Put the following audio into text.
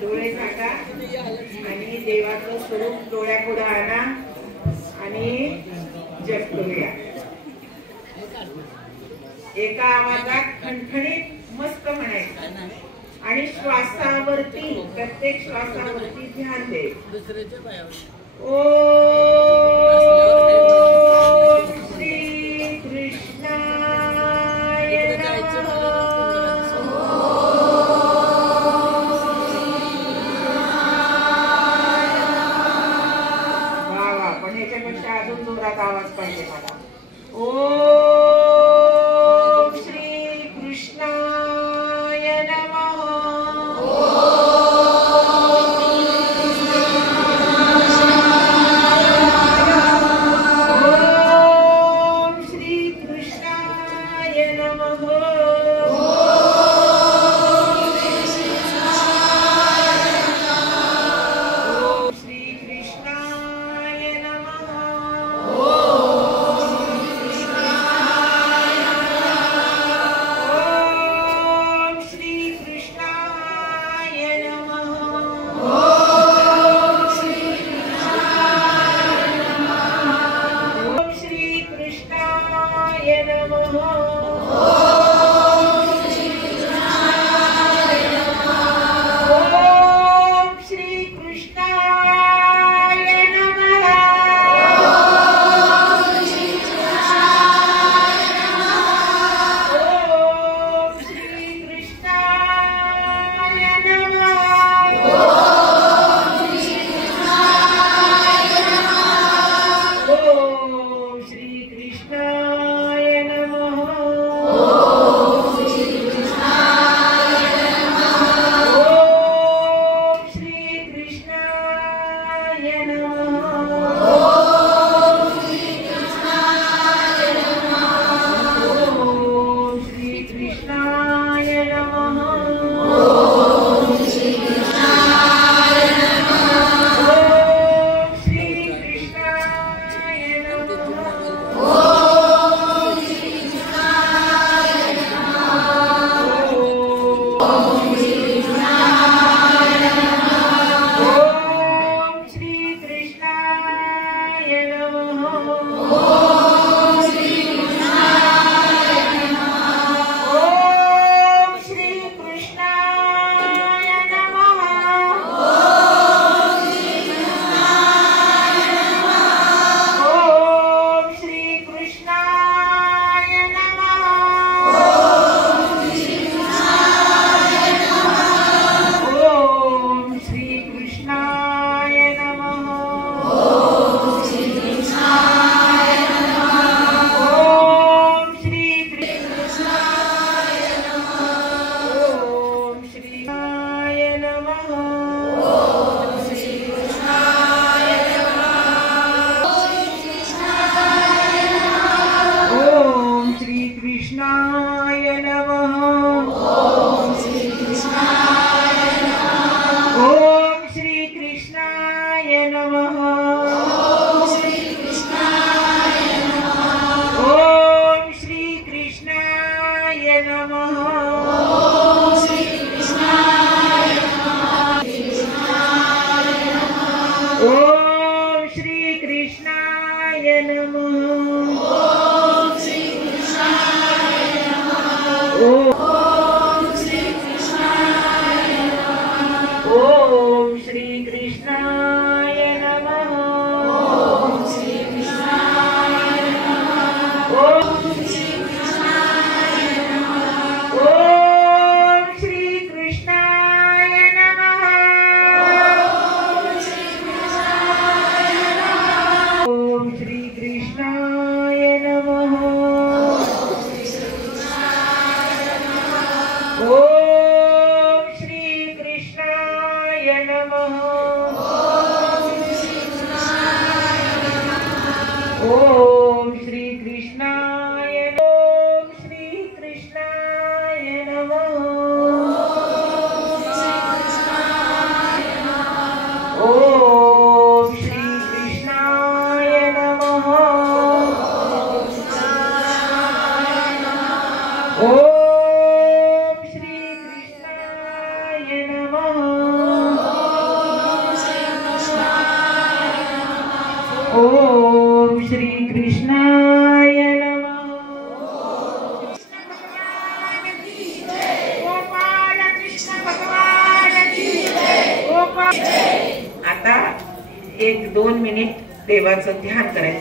डोळे झाका आणि देवाचं स्वरूप डोळ्यापुढे आणा आणि जप करूया. एका आवाजात खणखणीत मस्त म्हणायचं आणि श्वासावरती प्रत्येक श्वासावरती ध्यान दे. ओम श्री कृष्णाय नमः. वा वा, पण ह्याच्यापेक्षा अजून जोरात आवाज पाहिजे मला. ओम श्री कृष्णाय नमः. ओम श्री श्री कृष्णाय नमः। गोपाल कृष्ण भगवान की जय। आता 1-2 मिनिट देवाचं ध्यान करायचं।